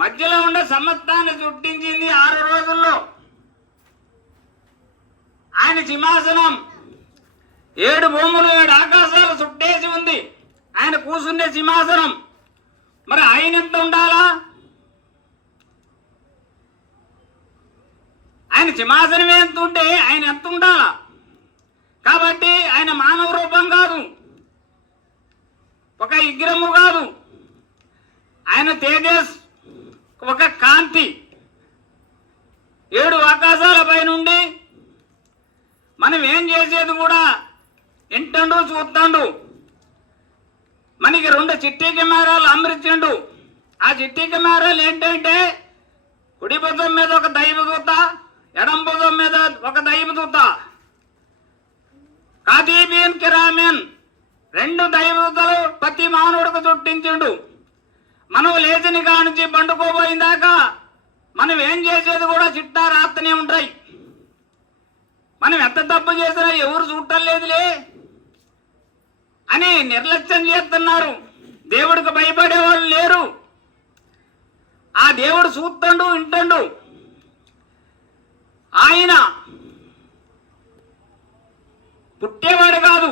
మధ్యలో ఉండే సమస్తాన్ని సృష్టించింది 6 రోజుల్లో. ఆయన సింహాసనం 7 భూములు 7 ఆకాశాలు చుట్టేసి ఉంది. ఆయన కూర్చుండే సింహాసనం. మరి ఆయన ఎంత ఉండాలా? ఆయన సింహాసనం ఎంత ఉంటే ఆయన ఎంత ఉండాలా? కాబట్టి ఆయన మానవ రూపం కాదు, ఒక విగ్రహము కాదు. ఆయన తేజస్, ఒక కాంతి. 7 ఆకాశాల పైనుండి మనం ఏం చేసేది కూడా వింటాడు, చూస్తాడు. మనకి 2 చిట్టి కెమెరాలు అమర్చిండు. ఆ చిట్టి కెమెరాలు ఏంటంటే కుడి భుజం మీద ఒక దైవదూత, ఎడం భుజం మీద ఒక దైవదూత, కాతీబీన్ కిరామిన్ 2 దైవదూతలు ప్రతి మానవుడికి చుట్టించిండు. మనం లేచిన కానుంచి పండుకోబోయిందాకా మనం ఏం చేసేది కూడా చిట్టా రాస్తూనే ఉంటాయి. మనం ఎంత తప్పు చేసినా ఎవరు చూడటం లేదులే అని నిర్లక్ష్యం చేస్తున్నారు. దేవుడికి భయపడేవాళ్ళు లేరు. ఆ దేవుడు చూస్తాడు, వింటాడు. ఆయన పుట్టేవాడు కాదు,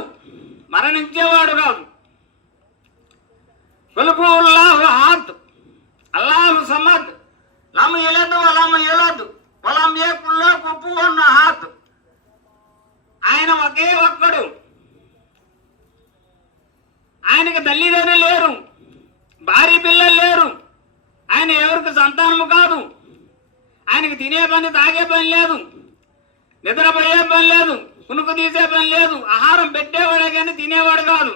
మరణించేవాడు కాదు. కుల్హు అల్లాహు అహద్ అల్లాహు సమద్ లమ్ యలిద్ వలమ్ యూలద్ వలమ్ యకుల్ లహు కుఫువన్ అహద్. ఆయన ఒకే ఒక్కడు. ఆయనకి తల్లిదండ్రులు లేరు, భార్య పిల్లలు లేరు. ఆయన ఎవరికి సంతానము కాదు. ఆయనకి తినే పని, తాగే పని లేదు, నిద్రపోయే పని లేదు, కునుకు తీసే పని లేదు. ఆహారం పెట్టేవాడే కానీ తినేవాడు కాదు.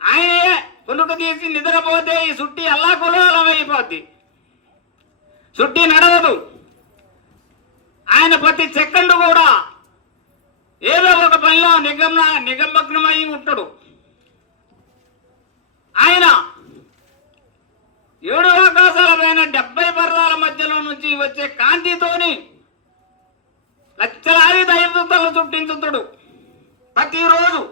ఆయనే కునుకు తీసి నిద్రపోతే ఈ చుట్టి అల్లాకులోలం అయిపోద్ది, చుట్టి నడవదు. ఆయన ప్రతి సెకండ్ కూడా ఏదో ఒక పనిలో నిగమగ్నమై ఉంటాడు. ఆయన 7 ఆకాశాల పైన 70 పర్దాల మధ్యలో నుంచి వచ్చే కాంతితోని లక్షలాది దైవదూతలు చుట్టించుతాడు ప్రతిరోజు.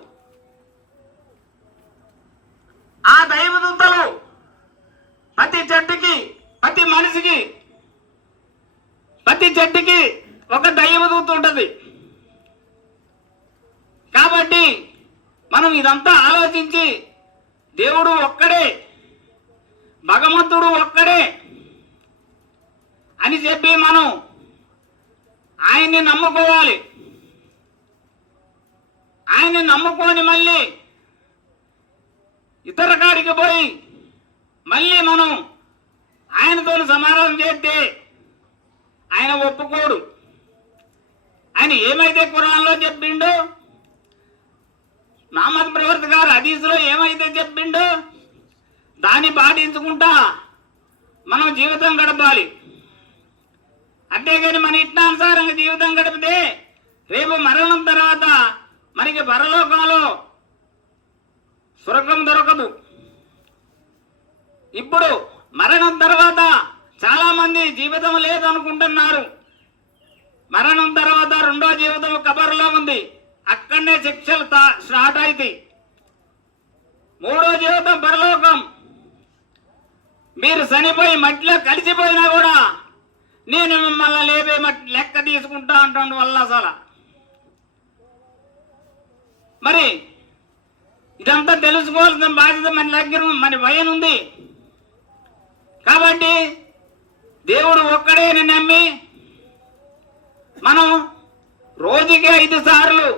ఆ దైవదూతలు ప్రతి చెట్టుకి, ప్రతి మనిషికి, ప్రతి చెట్టుకి ఒక దైవదూత ఉంటుంది. కాబట్టి మనం ఇదంతా ఆలోచించి దేవుడు ఒక్కడే, భగవంతుడు ఒక్కడే అని చెప్పి మనం ఆయన్ని నమ్ముకోవాలి. ఆయన్ని నమ్ముకొని మళ్ళీ ఇతర కాడికి పోయి మళ్ళీ మనం ఆయనతో సమాధానం చేస్తే ఆయన ఒప్పుకోడు. ఆయన ఏమైతే ఖురాన్లో చెప్పిండో, మహమ్మద్ ప్రవక్త గారు హదీసులో ఏమైతే చెప్పిండో దాన్ని పాటించుకుంటా మనం జీవితం గడపాలి. అంతేగాని మన ఇష్టానుసారంగా జీవితం గడిపితే రేపు మరణం తర్వాత మనకి పరలోకంలో స్వర్గం దొరకదు. ఇప్పుడు మరణం తర్వాత చాలా మంది జీవితం లేదనుకుంటున్నారు. మరణం తర్వాత 2వ జీవితం కబర్లో ఉంది. అక్కడనే శిక్షలు స్టార్ట్ అవుతాయి. 3వ జీవితం పరలోకం. మీరు చనిపోయి మట్టిలో కలిసిపోయినా కూడా నేను మిమ్మల్ని లేపే లెక్క తీసుకుంటా అంటుండ వల్ల అసలు. మరి ఇదంతా తెలుసుకోవాల్సిన బాధ్యత మన దగ్గర, మన భయం ఉంది. కాబట్టి దేవుడు ఒక్కడే నమ్మి మనం రోజుకి 5 సార్లు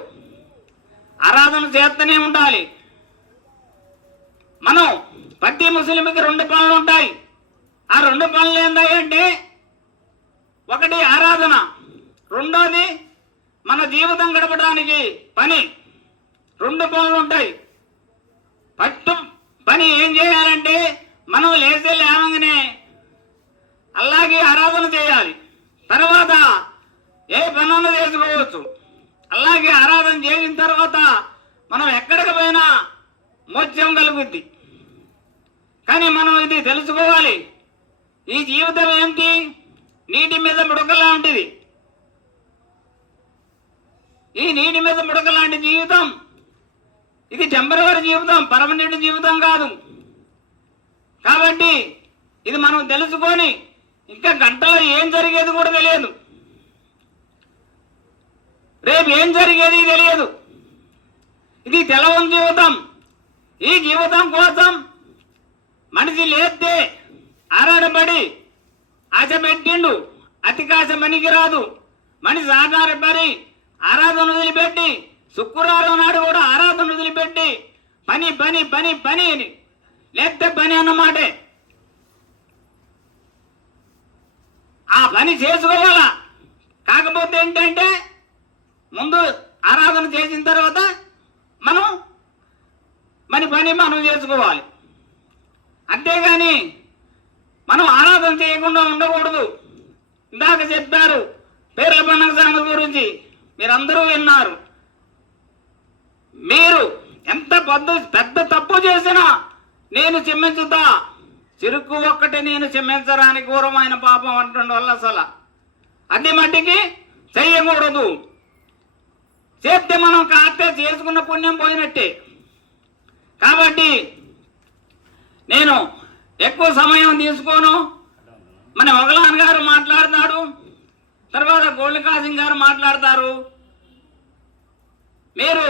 ఆరాధన చేస్తూనే ఉండాలి. మనం ప్రతి ముస్లింకి 2 పనులు ఉంటాయి. ఆ 2 పనులు ఏంటంటే, ఒకటి ఆరాధన, రెండోది మన జీవితం గడపడానికి పని. 2 పనులు ఉంటాయి. ఫస్ట్ పని ఏం చేయాలంటే మనం లేవగానే అల్లాహకి ఆరాధన చేయాలి. తర్వాత ఏ పనులు చేసుకోవచ్చు. అల్లాహకి ఆరాధన చేసిన తర్వాత మనం ఎక్కడికి పోయినా మోక్షం కలుగుద్ది. కానీ మనం ఇది తెలుసుకోవాలి. ఈ జీవితం ఏంటి? నీటి మీద ముడక లాంటిది. ఈ నీటి మీద ముడక లాంటి జీవితం ఇది టెంపరవరీ జీవితం, పర్మనెంట్ జీవితం కాదు. కాబట్టి ఇది మనం తెలుసుకొని ఇంకా గంటలో ఏం జరిగేది కూడా తెలియదు, రేపు ఏం జరిగేది తెలియదు. ఇది తెలవని జీవితం. ఈ జీవితం కోసం మనిషి లేస్తే ఆరాడబడి ఆశ పెట్టిండు, అతికాశ పనికి రాదు. మనిషి ఆధారపడి ఆరాధన వదిలిపెట్టి శుక్రవారం నాడు కూడా ఆరాధన వదిలిపెట్టి పని పని పని పని అని లేస్తే పని అన్నమాటే. ఆ పని చేసుకోవాలా. కాకపోతే ఏంటంటే ముందు ఆరాధన చేసిన తర్వాత మనం మన పని మనం చేసుకోవాలి. అంతేగాని మనం ఆరాధన చేయకుండా ఉండకూడదు. ఇందాక చెప్పారు పేర్ల పండుగ సంగతి గురించి, మీరందరూ విన్నారు. మీరు ఎంత పెద్ద తప్పు చేసినా నేను క్షమించుతా, చిరుకు ఒక్కటి నేను క్షమించడానికి ఘోరమైన పాపం అంటుండ వల్ల అసలు అది మట్టికి చెయ్యకూడదు. చేస్తే మనం కాస్తే చేసుకున్న పుణ్యం పోయినట్టే. కాబట్టి నేను ఎక్కువ సమయం తీసుకోను. మన మొగలాన్ గారు మాట్లాడతాడు, తర్వాత గోల్డ్ కాసిం గారు మాట్లాడతారు. మీరు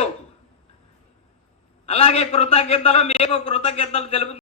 అలాగే కృతజ్ఞతలు, మీకు కృతజ్ఞతలు తెలుపు.